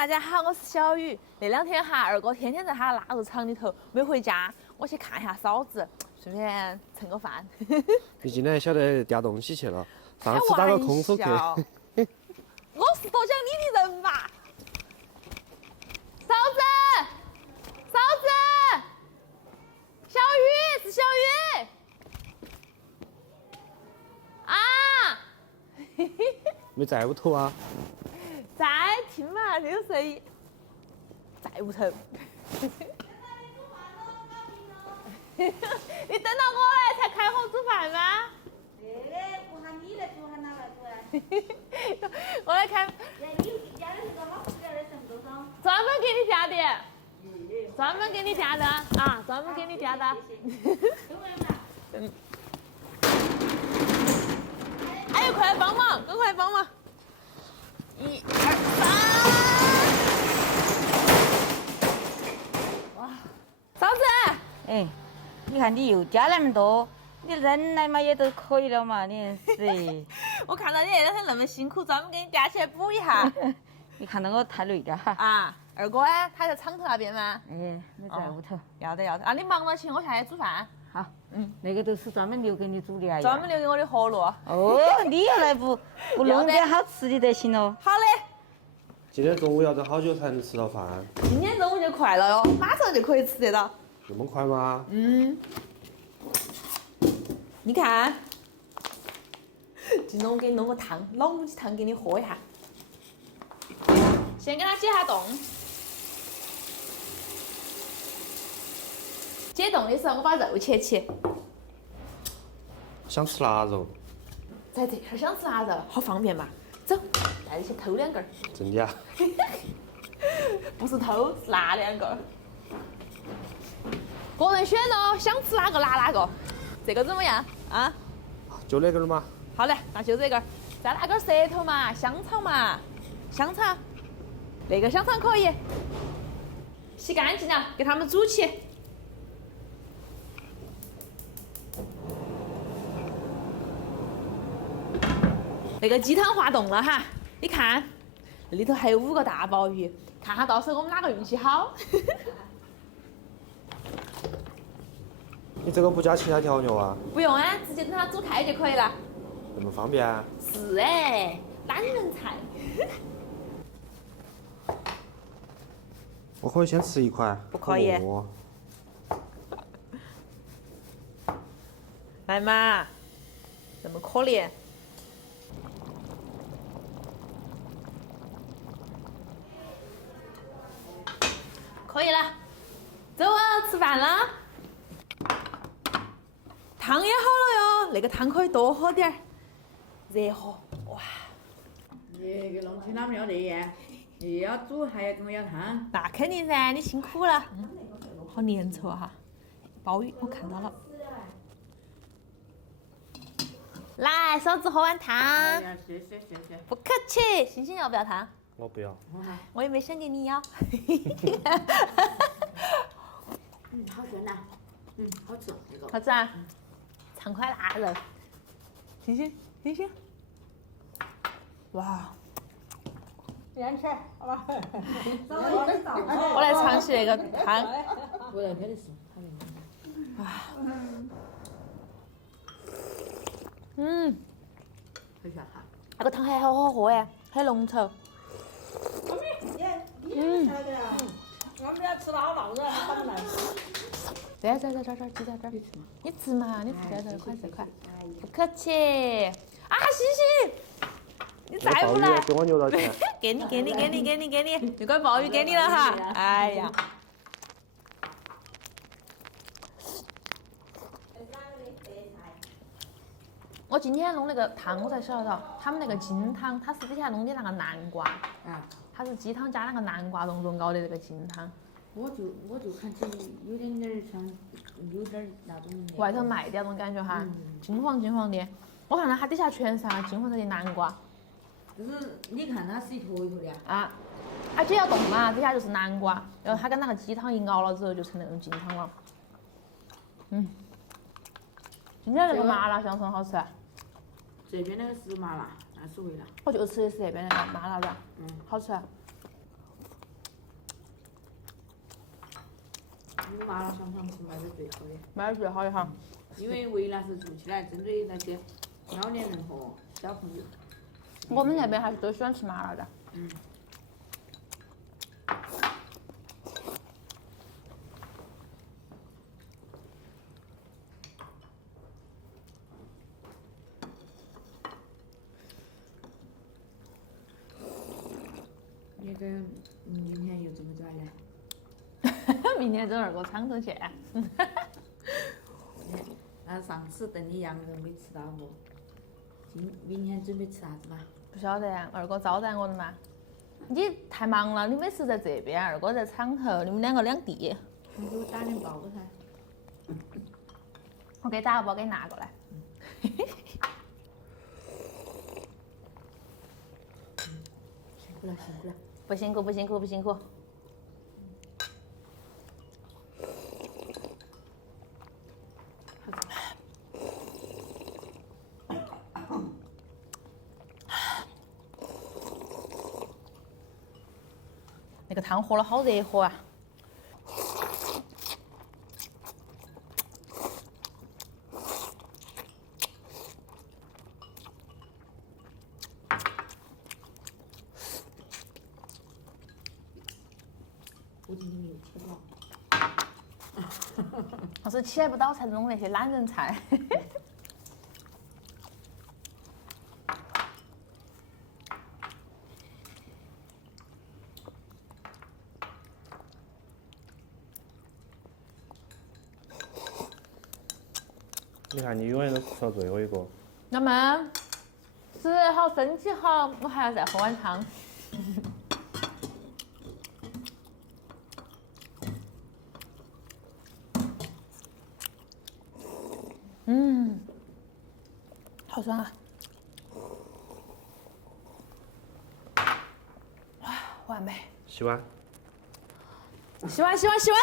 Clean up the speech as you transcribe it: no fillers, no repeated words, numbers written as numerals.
大家好，我是小雨。那两天哈，二哥天天在他腊肉场里头没回家，我去看一下嫂子，顺便蹭个饭。你今天还晓得调东西去了？上次打个空手客。我是多讲理的人嘛。嫂子，嫂子，小雨是小雨。啊。没在屋头啊？在听嘛，这个声音。在屋头。你等到我来才开火煮饭吗？对的，不喊你来煮，喊哪来煮啊？我来看。你家的这个好吃点的什么多少？专门给你加的。专门给你加的啊，专门给你加的。嗯。哎，快来帮忙，赶快帮忙！一二三。哇，嫂子。哎，你看你又加那么多，你人来嘛也都可以了嘛，你是。我看到你那两天那么辛苦，专门给你加起来补一下。你看到我太累了哈。啊，二哥呢？他在厂头那边吗？哎，没在屋头。要得要得。啊，你忙了去，我下去煮饭。好，那个都是专门留给你煮的啊。专门留给我的活路。哦，你要来不弄点好吃的得行喽。好的。今天中午要等好久才能吃到饭？今天中午就快了哟，马上就可以吃得到。这么快吗？你看，今天我给你弄个汤，老母鸡汤给你喝一下。先给它解下冻。解冻的时候，我把肉切起。想吃腊肉。在这儿想吃腊肉，好方便嘛？走，带你去偷两根儿。真的啊？不是偷，是拿两个。个人选咯，想吃哪个拿哪个。这个怎么样啊？就那根吗？好嘞，那就这根。再拿根舌头嘛，香肠嘛，香肠。那个香肠可以。洗干净了，给它们煮起。那个鸡汤化冻了哈，你看，那里头还有5个大鲍鱼，看哈到时候我们哪个运气好。你这个不加其他调料啊？不用啊，直接等它煮开就可以了。那么方便啊？是哎，单人菜。我可以先吃一块。不可以。来嘛，那么可怜。可以了，走啊，吃饭啦。汤也好了哟，那个汤可以多喝点儿，热喝，哇！你给弄起哪么要热呀？你要煮还要跟我要汤？那肯定噻，你辛苦了。好粘稠哈，鲍鱼我看到了。来，嫂子喝碗汤。哎呀，谢谢谢谢。不客气，星星要不要汤？我不要。我也没想给你要。好鲜呐。好吃那个。好吃啊！畅快腊肉。星星，星星。哇！连起来，好吧。我来尝起那个汤。我来拍的是。很下哈。那个汤还好好喝哎，很浓稠。我们要吃了好腊肉，还不来。这就在这儿，就在这儿。你吃嘛，你吃在这儿，快快。不客气。啊，星星，你再不来，给我留到钱。给你，那块鲍鱼给你了哈。哎呀。我今天弄那个汤，我才晓得到，他们那个金汤，它是底下弄的那个南瓜，它是鸡汤加那个南瓜蓉熬的那个金汤。我就看起有点像，有点那种。外头卖的那种感觉哈，金黄的。我看到它底下全是那金黄色的南瓜。就是你看它是一坨一坨的。啊，它只要动嘛，底下就是南瓜，然后它跟那个鸡汤一熬了之后，就成那种金汤了。今天那个麻辣香肠好吃。这边那个是麻辣，那是微辣。我就吃的是那边那个麻辣的，好吃。你们麻辣香肠是卖的最好的，买的最好的哈。因为围栏是做起来针对那些老年人和小朋友。我们那边还是都喜欢吃麻辣的。嗯。那个明天又怎么转呢？明天整2个厂头去。那上次炖的羊肉没吃到不？明天准备吃啥子嘛？不晓得呀，2哥招待我的嘛。你太忙了，你每次在这边，2哥在厂头，你们2个两地。你给我打点包噻。我给你打个包，给你拿过来。辛苦了，辛苦了。不辛苦，不辛苦，不辛苦。那个汤喝了好热和啊！我今天没有吃饱。我是起来不到才弄那些懒人菜。你看，你永远都吃到最后一个。那么吃得好，身体好，我还要再喝碗汤。好爽啊！哇，完美！洗碗。洗碗，洗碗，洗碗！